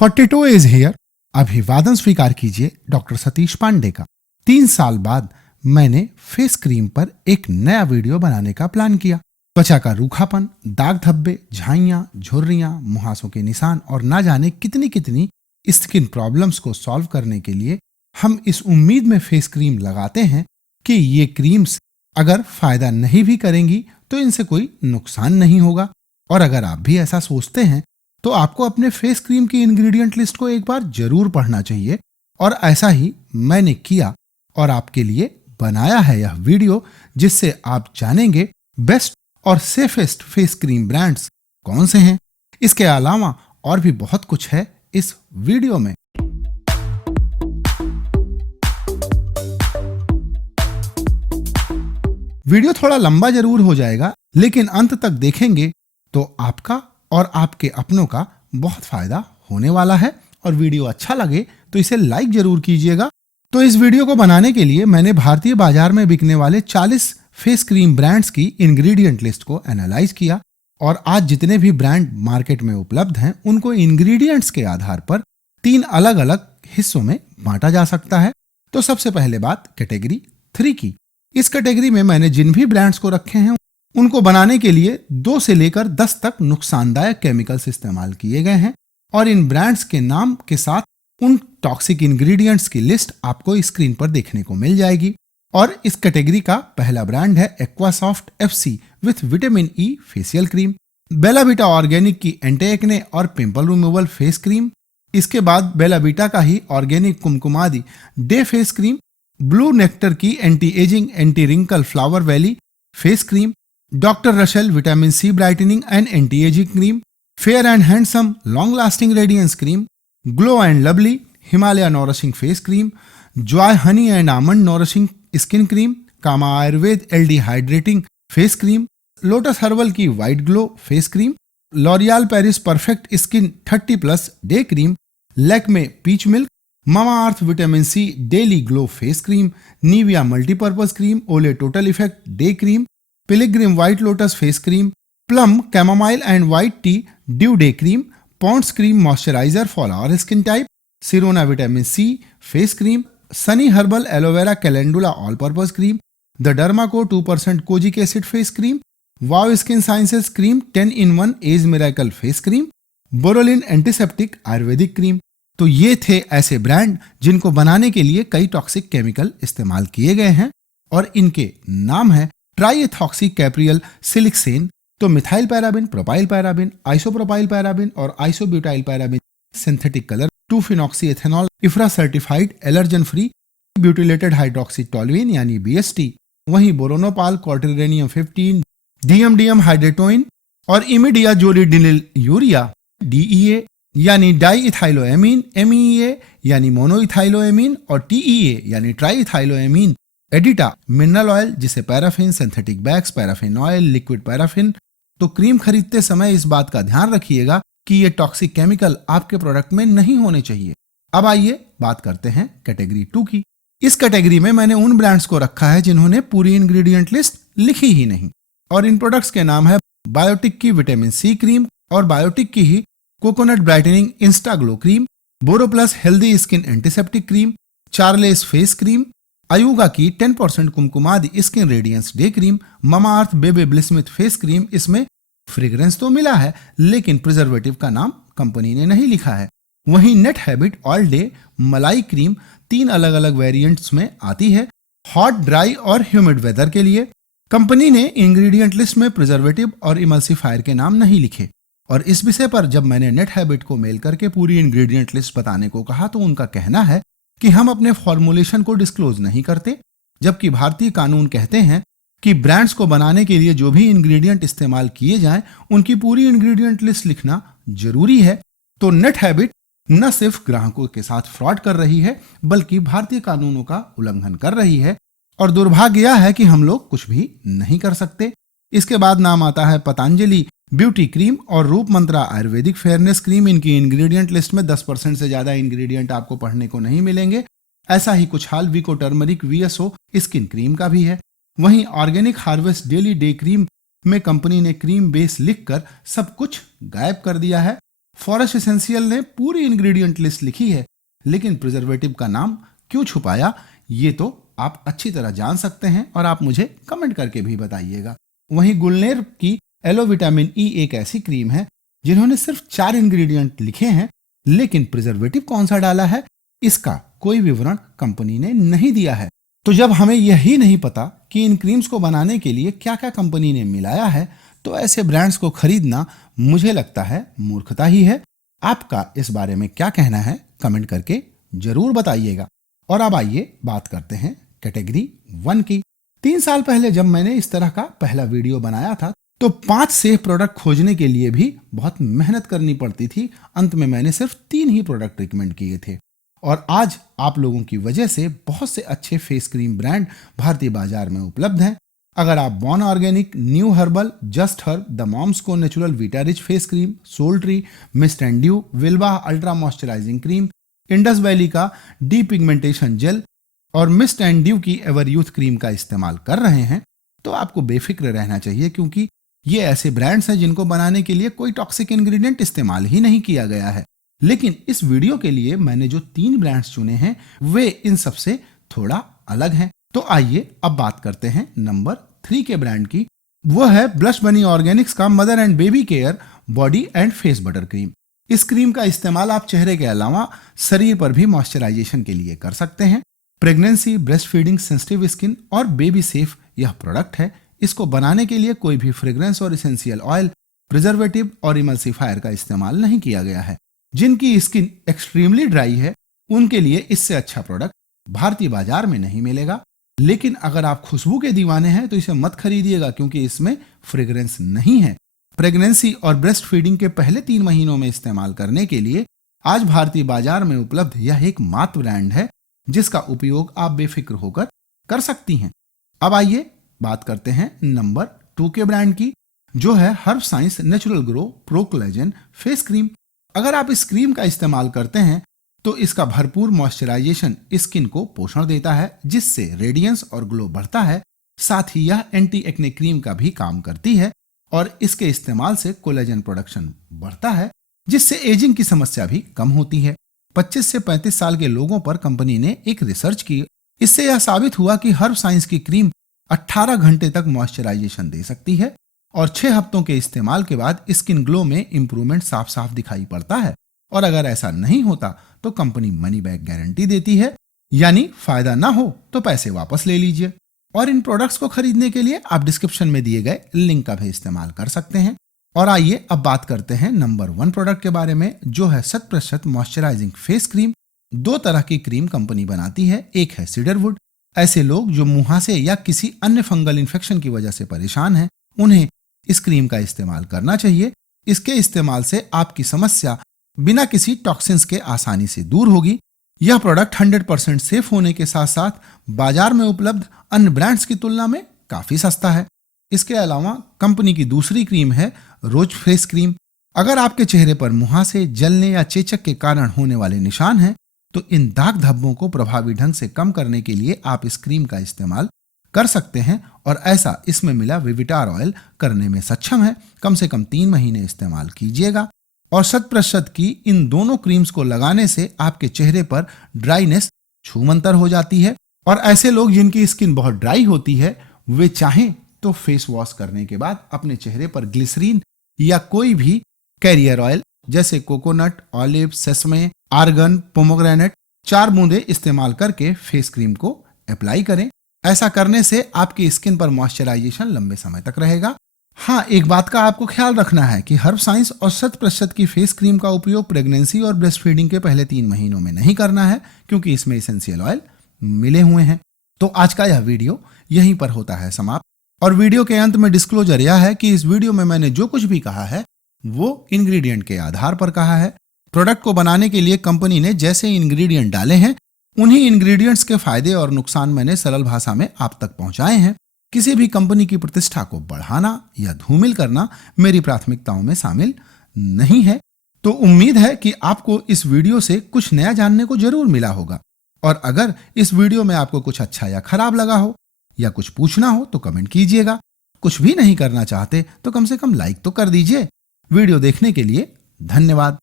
42 is here. अभिवादन स्वीकार कीजिए डॉक्टर सतीश पांडे का। 3 साल बाद मैंने फेस क्रीम पर एक नया वीडियो बनाने का प्लान किया। त्वचा का रूखापन, दाग धब्बे, झाइयां, झुर्रियां, मुहासों के निशान और ना जाने कितनी कितनी स्किन प्रॉब्लम्स को सॉल्व करने के लिए हम इस उम्मीद में फेस क्रीम लगाते हैं कि ये क्रीम्स अगर फायदा नहीं भी करेंगी तो इनसे कोई नुकसान नहीं होगा। और अगर आप भी ऐसा सोचते हैं तो आपको अपने फेस क्रीम की इंग्रेडिएंट लिस्ट को एक बार जरूर पढ़ना चाहिए। और ऐसा ही मैंने किया और आपके लिए बनाया है यह वीडियो, जिससे आप जानेंगे बेस्ट और सेफेस्ट फेस क्रीम ब्रांड्स कौन से हैं। इसके अलावा और भी बहुत कुछ है इस वीडियो में। वीडियो थोड़ा लंबा जरूर हो जाएगा, लेकिन अंत तक देखेंगे तो आपका और आपके अपनों का बहुत फायदा होने वाला है। और वीडियो अच्छा लगे तो इसे लाइक जरूर कीजिएगा। तो इस वीडियो को बनाने के लिए मैंने भारतीय बाजार में बिकने वाले 40 फेस क्रीम ब्रांड्स की इंग्रेडिएंट लिस्ट को एनालाइज किया और आज जितने भी ब्रांड मार्केट में उपलब्ध हैं उनको इंग्रेडिएंट्स के आधार पर 3 अलग अलग हिस्सों में बांटा जा सकता है। तो सबसे पहले बात कैटेगरी 3 की। इस कैटेगरी में मैंने जिन भी ब्रांड्स को रखे हैं उनको बनाने के लिए 2 से लेकर 10 तक नुकसानदायक केमिकल्स इस्तेमाल किए गए हैं। और इन ब्रांड्स के नाम के साथ उन टॉक्सिक इंग्रेडिएंट्स की लिस्ट आपको स्क्रीन पर देखने को मिल जाएगी। और इस कैटेगरी का पहला ब्रांड है Aquasoft FC with vitamin E facial cream, Bella Vita organic की एंटी एक्ने और पिंपल रिमूवल फेस क्रीम। इसके बाद बेला वीटा का ही organic Kumkumadi day face cream, Blue Nectar की anti aging anti wrinkle Flower Valley face cream, doctor Rashel vitamin C brightening and anti aging cream, Fair and Handsome long lasting radiance cream, Glow and Lovely Himalaya nourishing face cream, Joy honey and almond nourishing skin cream, Kama Ayurveda LD hydrating face cream, Lotus Herbal की white glow face cream, L'Oreal Paris perfect skin 30+ day cream, Lakme peach milk, Mamaearth vitamin C daily glow face cream, Nivea multipurpose cream, Olay total effect day cream, Pilgrim white lotus face cream, Plum chamomile and white tea dew day cream, Pond's cream moisturiser for all skin type, Sirona vitamin C face cream, Sunny herbal aloe vera calendula all purpose cream, the Dermaco 2% kojic acid face cream, wow skin sciences cream 10-in-1 age miracle face cream, Boroline antiseptic Ayurvedic cream. तो ये थे ऐसे brand जिनको बनाने के लिए कई toxic chemical इस्तेमाल किए गए हैं और इनके नाम है ट्राईएथॉक्सी कैप्रियल सिलिक्सेन, तो methyl paraben, propyl paraben, isopropyl paraben और isobutyl paraben, synthetic colour, 2-फिनॉक्सी ethanol, इफ्रा certified allergen free, butylated hydroxy toluene यानी BST, वहीं बोरोनोपाल, क्वार्टेरेनियम 15, DMDM हाइड्रेटोइन और इमिडिया जोलिडिनिल यूरिया, DEA यानी डाई इथाइलोएमीन, MEA यानी मोनोइथाइलोएमीन और TEA यानी ट्राई इथाइलोएमीन, एडिटा मिनरल ऑयल जिसे paraffin, synthetic bags, paraffin oil, liquid paraffin. तो क्रीम खरीदते समय इस बात का ध्यान रखिएगा कि ये टॉक्सिक केमिकल आपके प्रोडक्ट में नहीं होने चाहिए। अब आइए बात करते हैं कैटेगरी 2 की। इस कैटेगरी में मैंने उन ब्रांड्स को रखा है जिन्होंने पूरी इंग्रेडिएंट लिस्ट लिखी ही नहीं। और इन प्रोडक्ट्स के नाम है बायोटिक की विटामिन C क्रीम और बायोटिक की ही coconut brightening insta glow cream, Boroplus healthy skin antiseptic cream, Charles face cream, Ayuga की 10% Kumkumadi skin radiance day cream, Mamaearth baby blissmith face cream. इसमें फ्रेग्रेंस तो मिला है लेकिन प्रिजर्वेटिव का नाम कंपनी ने नहीं लिखा है। वहीं नेट हैबिट ऑल डे मलाई क्रीम 3 अलग अलग वेरिएंट्स में आती है, हॉट, ड्राई और ह्यूमिड वेदर के लिए। कंपनी ने इंग्रेडिएंट लिस्ट में प्रिजर्वेटिव और इमल्सिफायर के नाम नहीं लिखे। और इस विषय पर जब मैंने नेट हैबिट को मेल करके पूरी इंग्रेडिएंट लिस्ट बताने को कहा तो उनका कहना है कि हम अपने फॉर्मुलेशन को डिस्क्लोज नहीं करते, जबकि भारतीय कानून कहते हैं कि ब्रांड्स को बनाने के लिए जो भी इंग्रेडिएंट इस्तेमाल किए जाएं उनकी पूरी इंग्रेडिएंट लिस्ट लिखना जरूरी है। तो नेट हैबिट न सिर्फ ग्राहकों के साथ फ्रॉड कर रही है बल्कि भारतीय कानूनों का उल्लंघन कर रही है और दुर्भाग्य यह है कि हम लोग कुछ भी नहीं कर सकते। इसके बाद नाम आता है पतंजलि ब्यूटी क्रीम और रूप मंत्रा आयुर्वेदिक फेयरनेस क्रीम। इनकी इंग्रेडिएंट लिस्ट में 10% से ज्यादा इंग्रेडिएंट आपको पढ़ने को नहीं मिलेंगे। ऐसा ही कुछ हाल Vicco turmeric VSO skin cream का भी है। वहीं Organic Harvest daily day cream में कंपनी ने क्रीम बेस लिखकर सब कुछ गायब कर दिया है। फॉरेस्ट एसेंशियल ने पूरी इंग्रेडिएंट लिस्ट लिखी है, लेकिन प्रिजर्वेटिव का नाम क्यों छुपाया ये तो आप अच्छी तरह जान सकते हैं और आप मुझे कमेंट करके भी बताइएगा। वहीं गुलनेर की एलो विटामिन ई एक ऐसी क्रीम है जिन्होंने सिर्फ 4 इंग्रेडिएंट लिखे हैं, लेकिन प्रिजर्वेटिव कौन सा डाला है इसका कोई विवरण कंपनी ने नहीं दिया है। तो जब हमें यही नहीं पता कि इन क्रीम्स को बनाने के लिए क्या क्या कंपनी ने मिलाया है, तो ऐसे ब्रांड्स को खरीदना मुझे लगता है मूर्खता ही है। आपका इस बारे में क्या कहना है कमेंट करके जरूर बताइएगा। और अब आइए बात करते हैं कैटेगरी 1 की। 3 साल पहले जब मैंने इस तरह का पहला वीडियो बनाया था तो 5 सेफ प्रोडक्ट खोजने के लिए भी बहुत मेहनत करनी पड़ती थी। अंत में मैंने सिर्फ 3 ही प्रोडक्ट रिकमेंड किए थे और आज आप लोगों की वजह से बहुत से अच्छे फेस क्रीम ब्रांड भारतीय बाजार में उपलब्ध हैं। अगर आप Born Organic, New Herbal, Just Herb, the Moms Co natural vita rich face cream, Soul Tree, Mist and Dew, Vilva ultra moisturising cream, Indus Valley का डी पिगमेंटेशन जेल और मिस्ट एंड ड्यू की एवर यूथ क्रीम का इस्तेमाल कर रहे हैं, तो आपको बेफिक्र रहना चाहिए, क्योंकि ये ऐसे ब्रांड्स हैं जिनको बनाने के लिए कोई टॉक्सिक इंग्रेडिएंट इस्तेमाल ही नहीं किया गया है। लेकिन इस वीडियो के लिए मैंने जो 3 ब्रांड्स चुने हैं वे इन सबसे थोड़ा अलग हैं। तो आइए अब बात करते हैं नंबर 3 के ब्रांड की। वो है ब्लश बनी ऑर्गेनिक्स का mother and baby care body and face butter cream. इस क्रीम का इस्तेमाल आप चेहरे के अलावा शरीर पर भी मॉइस्चराइजेशन के लिए कर सकते हैं। Pregnancy, breast feeding, sensitive skin और बेबी सेफ यह प्रोडक्ट है। इसको बनाने के लिए कोई भी फ्रेग्रेंस और एसेंशियल ऑयल, प्रिजर्वेटिव और इमल्सिफायर का इस्तेमाल नहीं किया गया है। जिनकी स्किन एक्सट्रीमली ड्राई है उनके लिए इससे अच्छा प्रोडक्ट भारतीय बाजार में नहीं मिलेगा। लेकिन अगर आप खुशबू के दीवाने हैं तो इसे मत खरीदिएगा, क्योंकि इसमें फ्रेग्रेंस नहीं है। प्रेगनेंसी और ब्रेस्ट फीडिंग के पहले 3 महीनों में इस्तेमाल करने के लिए आज भारतीय बाजार में उपलब्ध यह एकमात्र ब्रांड है जिसका उपयोग आप बेफिक्र होकर कर सकती हैं। अब आइए बात करते हैं नंबर 2 के ब्रांड की, जो है herb science natural grow pro collagen face cream. अगर आप इस क्रीम का इस्तेमाल करते हैं तो इसका भरपूर मॉइस्चराइजेशन स्किन को पोषण देता है, जिससे रेडियंस और ग्लो बढ़ता है। साथ ही यह एंटी एक्ने क्रीम का भी काम करती है और इसके इस्तेमाल से कोलेजन प्रोडक्शन बढ़ता है, जिससे एजिंग की समस्या भी कम होती है। 25 से 35 साल के लोगों पर कंपनी ने एक रिसर्च की। इससे यह साबित हुआ कि हर्ब साइंस की क्रीम 18 घंटे तक मॉइस्चराइजेशन दे सकती है और 6 हफ्तों के इस्तेमाल के बाद स्किन ग्लो में इंप्रूवमेंट साफ साफ दिखाई पड़ता है। और अगर ऐसा नहीं होता तो कंपनी मनी बैक गारंटी देती है, यानी फायदा ना हो तो पैसे वापस ले लीजिए। और इन प्रोडक्ट्स को खरीदने के लिए आप डिस्क्रिप्शन में दिए गए लिंक का भी इस्तेमाल कर सकते हैं। और आइए अब बात करते हैं नंबर 1 प्रोडक्ट के बारे में, जो है 100% मॉइस्चराइजिंग फेस क्रीम। 2 तरह की क्रीम कंपनी बनाती है। एक है सीडरवुड। ऐसे लोग जो मुहासे या किसी अन्य फंगल इन्फेक्शन की वजह से परेशान हैं, उन्हें इस क्रीम का इस्तेमाल करना चाहिए। इसके इस्तेमाल से आपकी समस्या बिना किसी टॉक्सिन्स के आसानी से दूर होगी। यह प्रोडक्ट 100% सेफ होने के साथ साथ बाजार में उपलब्ध अन्य ब्रांड्स की तुलना में काफी सस्ता है। इसके अलावा कंपनी की दूसरी क्रीम है रोज फेस क्रीम। अगर आपके चेहरे पर मुहासे, जलने या चेचक के कारण होने वाले निशान हैं, तो इन दाग धब्बों को प्रभावी ढंग से कम करने के लिए आप इस क्रीम का इस्तेमाल कर सकते हैं। और ऐसा इसमें मिला विविटार ऑयल करने में सक्षम है। कम से कम 3 महीने इस्तेमाल कीजिएगा। और 100% की इन दोनों क्रीम्स को लगाने से आपके चेहरे पर ड्राइनेस छूमंतर हो जाती है। और ऐसे लोग जिनकी स्किन बहुत ड्राई होती है, वे चाहें तो फेस वॉश करने के बाद अपने चेहरे पर ग्लिसरीन या कोई भी कैरियर ऑयल जैसे coconut, olive, sesame, argan, pomegranate 4 बूंदे इस्तेमाल करके फेस क्रीम को अप्लाई करें। ऐसा करने से आपकी स्किन पर मॉइस्चराइजेशन लंबे समय तक रहेगा। हाँ, एक बात का आपको ख्याल रखना है कि हर्ब साइंस और 100% की फेस क्रीम का उपयोग प्रेगनेंसी और ब्रेस्ट फीडिंग के पहले 3 महीनों में नहीं करना है, क्योंकि इसमें एसेंशियल ऑयल मिले हुए हैं। तो आज का यह वीडियो यहीं पर होता है समाप्त। और वीडियो के अंत में डिस्क्लोजर यह है कि इस वीडियो में मैंने जो कुछ भी कहा है वो इंग्रेडिएंट के आधार पर कहा है। प्रोडक्ट को बनाने के लिए कंपनी ने जैसे इंग्रेडिएंट डाले हैं, उन्हीं इंग्रेडिएंट्स के फायदे और नुकसान मैंने सरल भाषा में आप तक पहुंचाए हैं। किसी भी कंपनी की प्रतिष्ठा को बढ़ाना या धूमिल करना मेरी प्राथमिकताओं में शामिल नहीं है। तो उम्मीद है कि आपको इस वीडियो से कुछ नया जानने को जरूर मिला होगा। और अगर इस वीडियो में आपको कुछ अच्छा या खराब लगा हो या कुछ पूछना हो तो कमेंट कीजिएगा। कुछ भी नहीं करना चाहते तो कम से कम लाइक तो कर दीजिए। वीडियो देखने के लिए धन्यवाद।